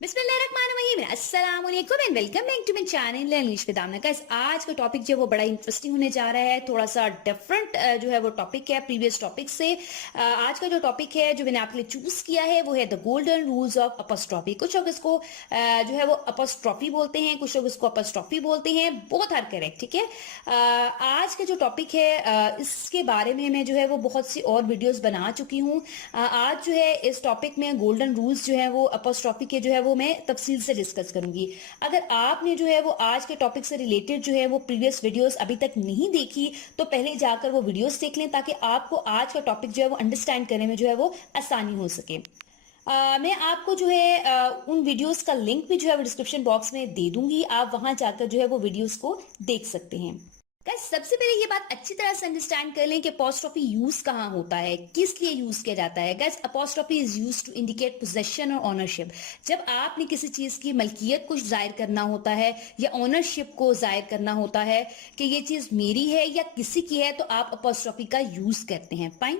बिस्मिल्लाहिर्रहमानिर्रहीम, अस्सलाम वालेकुम and welcome back to my channel English with Amna. Guys, आज का टॉपिक जो है वो बड़ा इंटरेस्टिंग होने जा रहा है। थोड़ा सा डिफरेंट जो है वो टॉपिक है प्रीवियस टॉपिक से। आज का जो टॉपिक है जो मैंने आपके लिए चूज किया है वो है the golden rules of apostrophe. कुछ लोग इसको जो है वो अपॉस्ट्रॉफी बोलते हैं, कुछ लोग इसको अपॉस्ट्रॉफी बोलते हैं। बोथ आर करेक्ट, ठीक है। आज का जो टॉपिक है इसके बारे में मैं जो है वो बहुत सी और वीडियोस बना चुकी हूँ। आज जो है इस टॉपिक में गोल्डन रूल्स जो है वो अपॉस्ट्रॉफी के जो है वो मैं तफसील से डिस्कस करूंगी। अगर आपने जो है वो आज के टॉपिक से रिलेटेड जो है वो प्रीवियस वीडियोस अभी तक नहीं देखी तो पहले जाकर वो वीडियोस देख लें, ताकि आपको आज का टॉपिक जो है वो अंडरस्टैंड करने में जो है वो आसानी हो सके। मैं आपको जो है उन वीडियोस का लिंक भी जो है वो डिस्क्रिप्शन बॉक्स में दे दूंगी। आप वहां जाकर जो है वो वीडियोस को देख सकते हैं। गाइस, सबसे पहले ये बात अच्छी तरह से अंडरस्टैंड कर लें कि अपॉस्ट्रॉफी यूज कहाँ होता है, किस लिए यूज किया जाता है। Guys, apostrophe is use to indicate possession और ऑनरशिप। जब आपने किसी चीज की मलकियत को जाहिर करना होता है या ऑनरशिप को जाहिर करना होता है कि ये चीज मेरी है या किसी की है, तो आप अपॉस्ट्रॉफी का यूज करते हैं। फाइन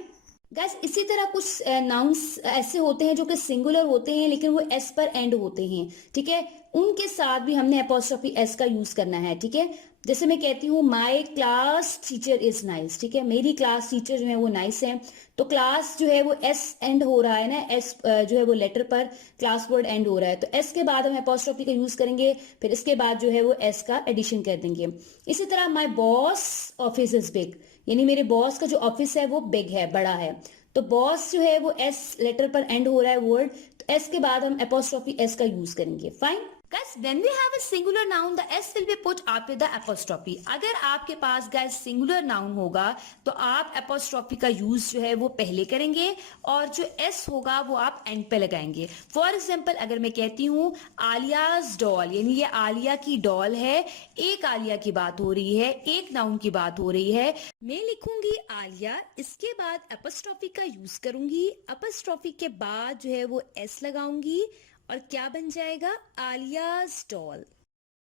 गाइस, इसी तरह कुछ नाउन्स ऐसे होते हैं जो कि सिंगुलर होते हैं लेकिन वो एस पर एंड होते हैं, ठीक है। उनके साथ भी हमने अपॉस्ट्रॉफी एस का यूज करना है, ठीक है। जैसे मैं कहती हूँ my class teacher is nice, ठीक है। मेरी क्लास टीचर जो है वो नाइस है, तो क्लास जो है वो एस एंड हो रहा है ना, एस जो है वो लेटर पर क्लास वर्ड एंड हो रहा है, तो एस के बाद हम अपॉस्ट्रॉफी का यूज करेंगे, फिर इसके बाद जो है वो एस का एडिशन कर देंगे। इसी तरह my boss office is big, यानी मेरे बॉस का जो ऑफिस है वो बिग है, बड़ा है, तो बॉस जो है वो एस लेटर पर एंड हो रहा है वर्ड, तो एस के बाद हम अपॉस्ट्रॉफी एस का यूज करेंगे। Fine guys, when we have a singular noun, the s will be put after the apostrophe. अगर आपके पास guys singular noun होगा तो आप apostrophe का यूज जो है वो पहले करेंगे और जो s होगा वो आप एंड पे लगाएंगे। फॉर एग्जाम्पल, अगर मैं कहती हूँ आलियाज डॉल, यानी ये आलिया की डॉल है, एक आलिया की बात हो रही है, एक नाउन की बात हो रही है, मैं लिखूंगी आलिया, इसके बाद अपॉस्ट्रॉफी का यूज करूंगी, अपॉस्ट्रॉफी के बाद जो है वो s लगाऊंगी और क्या बन जाएगा, आलियाज डॉल।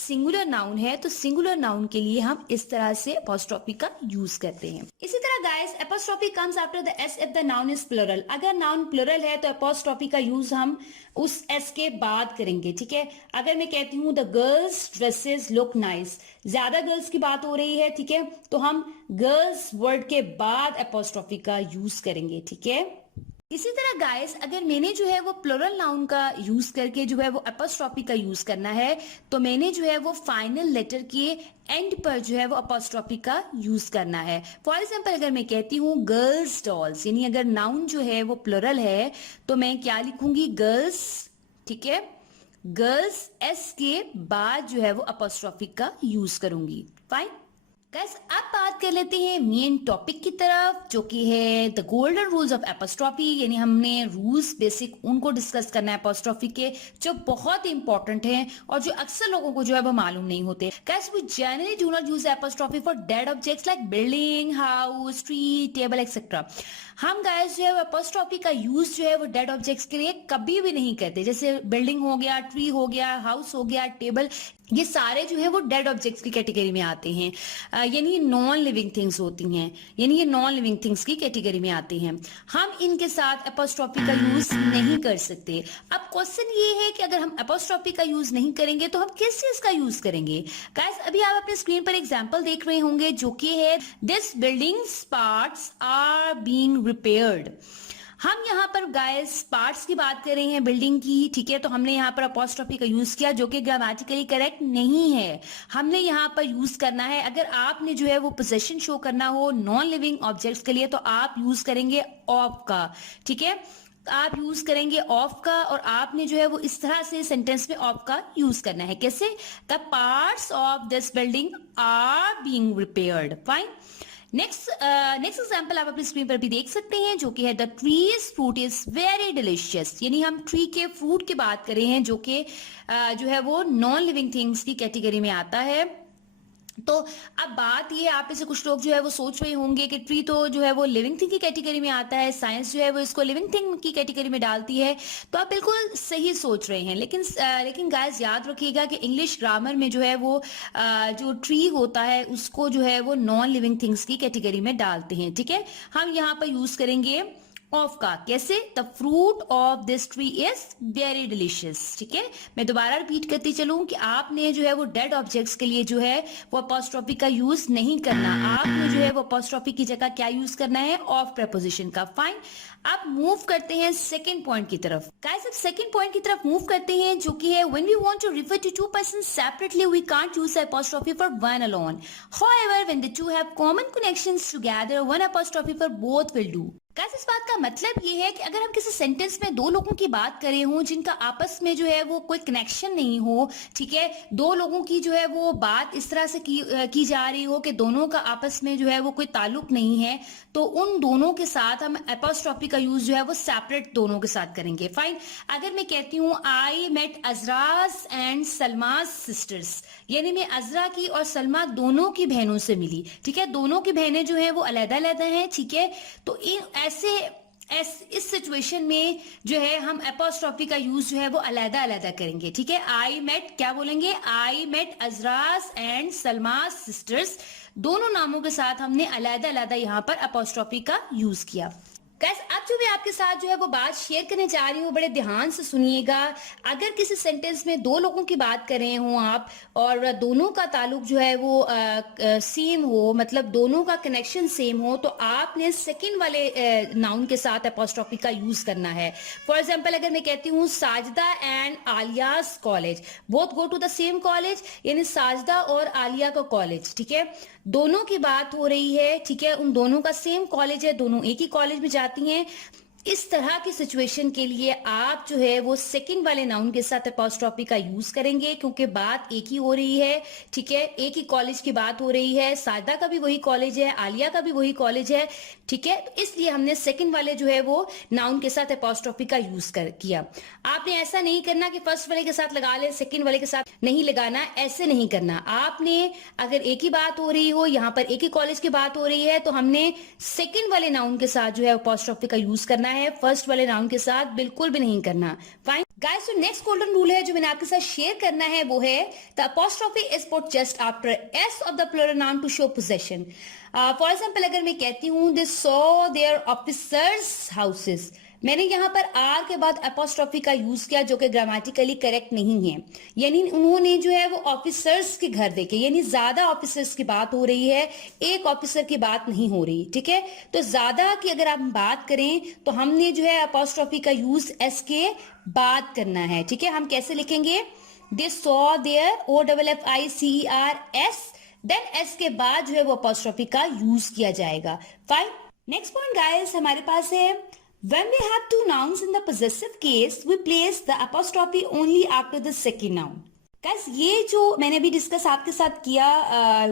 सिंगुलर नाउन है तो सिंगुलर नाउन के लिए हम इस तरह से अपॉस्ट्रॉफी का यूज करते हैं। इसी तरह guys, apostrophe comes after the S if the noun is plural. अगर नाउन प्लुरल है तो अपॉस्ट्रॉफी का यूज हम उस एस के बाद करेंगे, ठीक है। अगर मैं कहती हूँ the girls dresses look nice, ज्यादा गर्ल्स की बात हो रही है, ठीक है, तो हम गर्ल्स वर्ड के बाद अपॉस्ट्रॉफी का यूज करेंगे, ठीक है। इसी तरह गाइस, अगर मैंने जो है वो प्लुरल नाउन का यूज करके जो है वो अपॉस्ट्रॉफी का यूज करना है तो मैंने जो है वो फाइनल लेटर के एंड पर जो है वो अपॉस्ट्रॉफी का यूज करना है। फॉर एग्जाम्पल, अगर मैं कहती हूँ गर्ल्स डॉल्स, यानी अगर नाउन जो है वो प्लुरल है तो मैं क्या लिखूंगी, गर्ल्स, ठीक है, गर्ल्स एस के बाद जो है वो अपॉस्ट्रॉफी का यूज करूंगी। फाइन गाइस, अब बात कर लेते हैं मेन टॉपिक की तरफ, जो कि है the golden rules of apostrophe. यानी हमने रूल्स बेसिक उनको डिस्कस करना है अपॉस्ट्रॉफी के, जो बहुत इंपॉर्टेंट हैं और जो अक्सर लोगों को जो है वो मालूम नहीं होते। Guys, we generally do not use apostrophe for dead objects like building, house, tree, table etcetera. हम गाइस जो है अपॉस्ट्रॉफी का यूज जो है वो डेड ऑब्जेक्ट्स के लिए कभी भी नहीं करते। जैसे बिल्डिंग हो गया, ट्री हो गया, हाउस हो गया, टेबल, ये सारे जो है वो डेड ऑब्जेक्ट्स की कैटेगरी में आते हैं, यानी नॉन लिविंग थिंग्स होती हैं, यानी ये नॉन लिविंग थिंग्स की कैटेगरी में आती हैं। हम इनके साथ अपॉस्ट्रॉफी का यूज नहीं कर सकते। अब क्वेश्चन ये है कि अगर हम अपॉस्ट्रॉफी का यूज नहीं करेंगे तो हम किस चीज का यूज करेंगे। गाइस, अभी आप अपने स्क्रीन पर एग्जांपल देख रहे होंगे जो कि है this buildings parts are being repaired. हम यहाँ पर गाइस पार्ट्स की बात कर रहे हैं बिल्डिंग की, ठीक है, तो हमने यहाँ पर अपॉस्ट्रॉफी का यूज किया जो कि ग्रामेटिकली करेक्ट नहीं है। हमने यहाँ पर यूज करना है, अगर आपने जो है वो पोजेशन शो करना हो नॉन लिविंग ऑब्जेक्ट्स के लिए तो आप यूज करेंगे ऑफ का, ठीक है, आप यूज करेंगे ऑफ का, और आपने जो है वो इस तरह से सेंटेंस में ऑफ का यूज करना है। कैसे, the parts of this building are being repaired. Fine, next example आप अपनी स्क्रीन पर भी देख सकते हैं जो कि है the trees fruit is very delicious, यानी हम ट्री के फ्रूट की बात कर रहे हैं जो कि जो है वो नॉन लिविंग थिंग्स की कैटेगरी में आता है। तो अब बात ये, आप में से कुछ लोग जो है वो सोच रहे होंगे कि ट्री तो जो है वो लिविंग थिंग की कैटेगरी में आता है, साइंस जो है वो इसको लिविंग थिंग की कैटेगरी में डालती है, तो आप बिल्कुल सही सोच रहे हैं। लेकिन गाइस याद रखिएगा कि इंग्लिश ग्रामर में जो है वो जो ट्री होता है उसको जो है वो नॉन लिविंग थिंग्स की कैटेगरी में डालते हैं, ठीक है। हम यहाँ पर यूज करेंगे ऑफ का कैसे, the fruit of this tree is very delicious. ठीक है, मैं दोबारा रिपीट करती चलूं कि आपने जो है वो डेड ऑब्जेक्ट्स के लिए जो है वो अपॉस्ट्रोफी का यूज नहीं करना, आपने जो है वो अपॉस्ट्रोफी की जगह क्या यूज करना है, ऑफ प्रेपोजिशन का। फाइन, अब मूव करते हैं सेकंड पॉइंट की तरफ। गाइस अब सेकंड पॉइंट की तरफ मूव करते हैं जो कि है when we want to refer to two persons separately we can't use apostrophe for one alone. However, when the two have common connections together, one apostrophe for both will do. Guys इस बात का मतलब ये है कि अगर हम किसी सेंटेंस में दो लोगों की बात करें हो जिनका आपस में जो है वो कोई कनेक्शन नहीं हो, ठीक है, दो लोगों की जो है वो बात इस तरह से की जा रही हो कि दोनों का आपस में जो है वो कोई ताल्लुक नहीं है, तो उन दोनों के साथ हम एपोस्ट्रोफी का यूज जो है वो सेपरेट दोनों के साथ करेंगे। फाइन, अगर मैं कहती हूँ आई मेट अजरास एंड सलमास सिस्टर्स, यानी मैं अजरा की और सलमा दोनों की बहनों से मिली, ठीक है, दोनों की बहनें जो है वो अलग-अलग हैं, ठीक है, तो इस सिचुएशन में जो है हम एपोस्ट्रोफी का यूज जो है वो अलग-अलग करेंगे। ठीक है, आई मेट, क्या बोलेंगे, आई मेट अजरास एंड सलमास सिस्टर्स, दोनों नामों के साथ हमने अलग-अलग यहाँ पर एपोस्ट्रोफी का यूज किया। गाइस अब जो मैं आपके साथ जो है वो बात शेयर करने जा रही हूँ, बड़े ध्यान से सुनिएगा। अगर किसी सेंटेंस में दो लोगों की बात कर रहे हो आप और दोनों का ताल्लुक जो है वो सेम हो, मतलब दोनों का कनेक्शन सेम हो, तो आपने सेकंड वाले नाउन के साथ एपोस्ट्रोफी का यूज करना है। फॉर एग्जांपल अगर मैं कहती हूँ Sajida and Alia's college, both go to the same college, यानी साजिदा और आलिया का कॉलेज, ठीक है, दोनों की बात हो रही है, ठीक है, उन दोनों का सेम कॉलेज है, दोनों एक ही कॉलेज में जाती हैं। इस तरह की सिचुएशन के लिए आप जो है वो सेकंड वाले नाउन के साथ एपोस्ट्रोफी का यूज करेंगे, क्योंकि बात एक ही हो रही है, ठीक है, एक ही कॉलेज की बात हो रही है, सादा का भी वही कॉलेज है, आलिया का भी वही कॉलेज है, ठीक है, तो इसलिए हमने सेकंड वाले जो है वो नाउन के साथ एपोस्ट्रोफी का यूज किया। आपने ऐसा नहीं करना कि फर्स्ट वाले के साथ लगा ले, सेकंड वाले के साथ नहीं लगाना, ऐसे नहीं करना। आपने अगर एक ही बात हो रही हो, यहाँ पर एक ही कॉलेज की बात हो रही है, तो हमने सेकंड वाले नाउन के साथ जो है एपोस्ट्रोफी का यूज करना है, फर्स्ट वाले नाउन के साथ बिल्कुल भी नहीं करना। फाइन गाइस, तो नेक्स्ट गोल्डन रूल है जो मैंने आपके साथ शेयर करना है वो है the apostrophe is put just after s of the plural noun to show possession. For example अगर मैं कहती हूँ they saw their officers houses, मैंने यहाँ पर आर के बाद एपोस्ट्रोफी का यूज किया जो कि ग्रामेटिकली करेक्ट नहीं है, यानी उन्होंने जो है वो ऑफिसर्स के घर देखे, यानी ज्यादा ऑफिसर्स की बात हो रही है, एक ऑफिसर की बात नहीं हो रही, ठीक है, तो ज्यादा की अगर आप बात करें तो हमने जो है एपोस्ट्रोफी का यूज एस के बाद करना है। ठीक है, हम कैसे लिखेंगे, they saw their, OFFICERS, then s के बाद जो है वो एपोस्ट्रोफी का यूज किया जाएगा। फाइन, नेक्स्ट पॉइंट गाइस हमारे पास है when we have two nouns in the possessive case we place the apostrophe only after the second noun। Guys ये जो मैंने अभी डिस्कस आपके साथ किया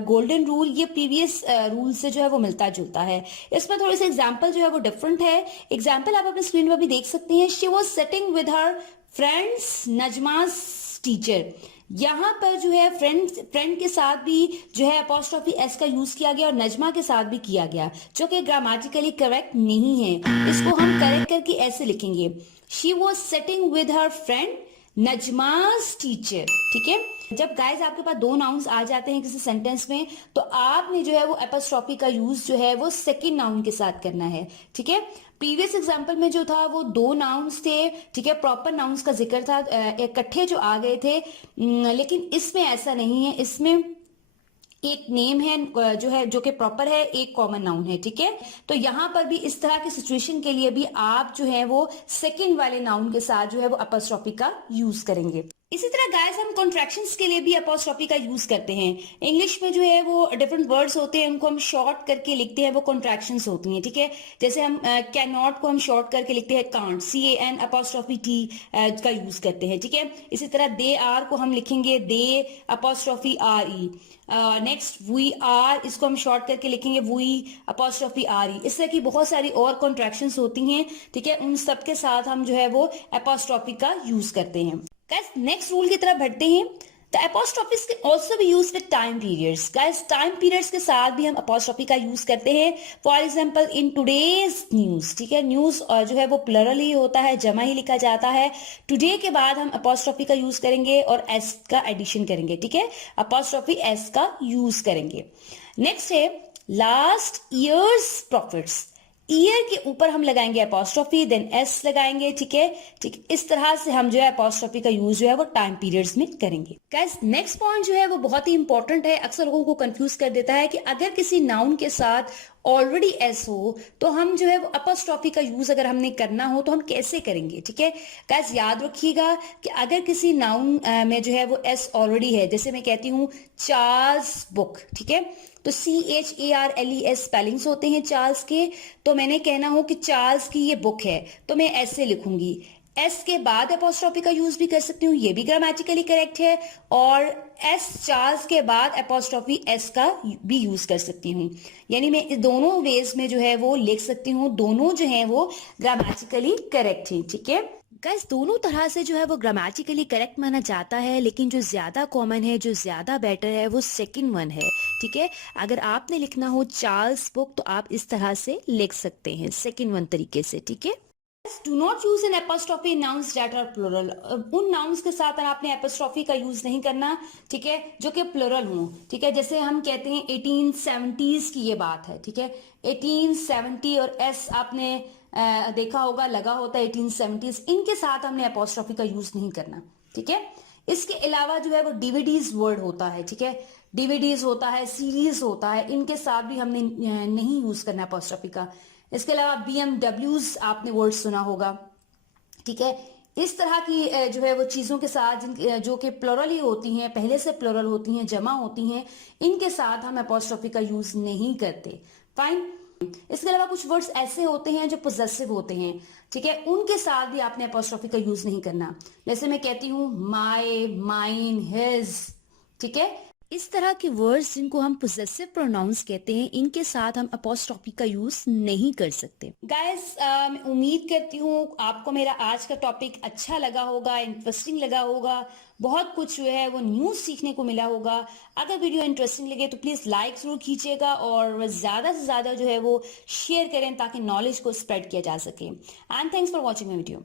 गोल्डन रूल, ये प्रीवियस रूल से जो है वो मिलता जुलता है। इसमें थोड़े से एग्जांपल जो है वो डिफरेंट है। एग्जांपल आप अपने स्क्रीन पर भी देख सकते हैं। She was sitting with her friends Najma's teacher, यहाँ पर जो है फ्रेंड के साथ भी जो है अपोस्ट्रोफी एस का यूज किया गया और नजमा के साथ भी किया गया, जो कि ग्रामेटिकली करेक्ट नहीं है। इसको हम करेक्ट करके ऐसे लिखेंगे, she was sitting with her friend Najma's teacher. ठीक है, जब गाइस आपके पास दो नाउन्स आ जाते हैं किसी सेंटेंस में, तो आपने जो है वो एपोस्ट्रोफी का यूज जो है वो सेकंड नाउन के साथ करना है। ठीक है, प्रीवियस एग्जांपल में जो था वो दो नाउन्स थे, ठीक है, प्रॉपर नाउन्स का जिक्र था, इकट्ठे जो आ गए थे, लेकिन इसमें ऐसा नहीं है। इसमें एक नेम है जो है जो कि प्रॉपर है, एक कॉमन नाउन है। ठीक है, तो यहां पर भी इस तरह की सिचुएशन के लिए भी आप जो है वो सेकंड वाले नाउन के साथ जो है वो एपोस्ट्रोफी का यूज करेंगे। इसी तरह गाइस हम कॉन्ट्रैक्शंस के लिए भी एपोस्ट्रोफी का यूज करते हैं। इंग्लिश में जो है वो डिफरेंट वर्ड्स होते हैं, उनको हम शॉर्ट करके लिखते हैं, वो कॉन्ट्रैक्शंस होती हैं। ठीक है, जैसे हम कैन नॉट को हम शॉर्ट करके लिखते हैं कांट, CAN अपोस्ट्रोफी T का यूज करते हैं। ठीक है, इसी तरह दे आर को हम लिखेंगे they apostrophe RE। Next we are, इसको हम शॉर्ट करके लिखेंगे वी अपोस्ट्रोफी RE। इस तरह की बहुत सारी और कॉन्ट्रैक्शंस होती हैं। ठीक है, उन सब के साथ हम जो है वो एपोस्ट्रोफी का यूज करते हैं। गाइस नेक्स्ट रूल की तरफ बढ़ते हैं। The apostrophes can also be used with time periods. Guys, time periods के साथ भी हम apostrophe का यूज करते हैं। For example, in today's news, ठीक है, न्यूज जो है वो प्लरल ही होता है, जमा ही लिखा जाता है। टुडे के बाद हम apostrophe का यूज करेंगे और s का एडिशन करेंगे। ठीक है, apostrophe s का यूज करेंगे। नेक्स्ट है लास्ट ईयर्स प्रॉफिट्स। ईयर के ऊपर हम लगाएंगे अपोस्ट्रोफी, देन एस लगाएंगे, ठीक है। ठीक, इस तरह से हम जो है अपोस्ट्रोफी का यूज जो है वो टाइम पीरियड्स में करेंगे। गाइस नेक्स्ट पॉइंट जो है वो बहुत ही इंपॉर्टेंट है, अक्सर लोगों को कंफ्यूज कर देता है कि अगर किसी नाउन के साथ ऑलरेडी एस हो तो हम जो है वो अपोस्ट्रोफी का यूज अगर हमने करना हो तो हम कैसे करेंगे, ठीक है। गाइस याद रखिएगा कि अगर किसी नाउन में जो है वो एस ऑलरेडी है, जैसे मैं कहती हूँ चार्ल्स बुक, ठीक है, तो CHARLES स्पेलिंग्स होते हैं चार्ल्स के, तो मैंने कहना हो कि चार्ल्स की ये बुक है तो मैं ऐसे लिखूंगी। एस के बाद अपोस्ट्रोफी का यूज भी कर सकती हूँ, ये भी ग्रामेटिकली करेक्ट है, और एस चार्ल्स के बाद अपोस्ट्रोफी एस का भी यूज कर सकती हूँ, यानी मैं इस दोनों वेज में जो है वो लिख सकती हूँ, दोनों जो है वो ग्रामेटिकली करेक्ट है, ठीक है। गाइस दोनों तरह से जो है वो ग्रामेटिकली करेक्ट माना जाता है, लेकिन जो ज्यादा कॉमन है, जो ज्यादा बेटर है, वो सेकंड वन है, ठीक है। अगर आपने लिखना हो चार्ल्स बुक तो आप इस तरह से लिख सकते हैं, सेकंड वन तरीके से, ठीक है। Do not use an apostrophe nouns that are plural, उन नाउन्स के साथ आपने एपोस्ट्रोफी का यूज नहीं करना, ठीक है, जो कि प्लुरल हो, ठीक है। जैसे हम कहते हैं 1870s की ये बात है, ठीक है, 1870 और एस आपने देखा होगा लगा होता है 1870s, इनके साथ हमने एपोस्ट्रोफी का यूज नहीं करना, ठीक है। इसके अलावा जो है वो डीवीडीज वर्ड होता है, ठीक है, डीवीडीज होता है, सीरीज होता है, इनके साथ भी हमने नहीं यूज करना एपोस्ट्रोफी का। इसके अलावा BMWs आपने वर्ड सुना होगा, ठीक है। इस तरह की जो है वो चीजों के साथ जो कि प्लुरल ही होती हैं, पहले से प्लुरल होती हैं, जमा होती हैं, इनके साथ हम एपोस्ट्रोफी का यूज नहीं करते, फाइन। इसके अलावा कुछ वर्ड्स ऐसे होते हैं जो पोजेसिव होते हैं, ठीक है, उनके साथ भी आपने एपोस्ट्रोफी का यूज नहीं करना। जैसे मैं कहती हूँ माय, माइन, हिज, ठीक है। इस तरह के वर्ड्स जिनको हम पोजेसिव प्रोनाउंस कहते हैं, इनके साथ हम अपोस्ट्रोफी का यूज नहीं कर सकते। गाइस उम्मीद करती हूँ आपको मेरा आज का टॉपिक अच्छा लगा होगा, इंटरेस्टिंग लगा होगा, बहुत कुछ जो है वो न्यूज सीखने को मिला होगा। अगर वीडियो इंटरेस्टिंग लगे तो प्लीज लाइक जरूर कीजिएगा और ज्यादा से ज्यादा जो है वो शेयर करें ताकि नॉलेज को स्प्रेड किया जा सके। And thanks for watching my video.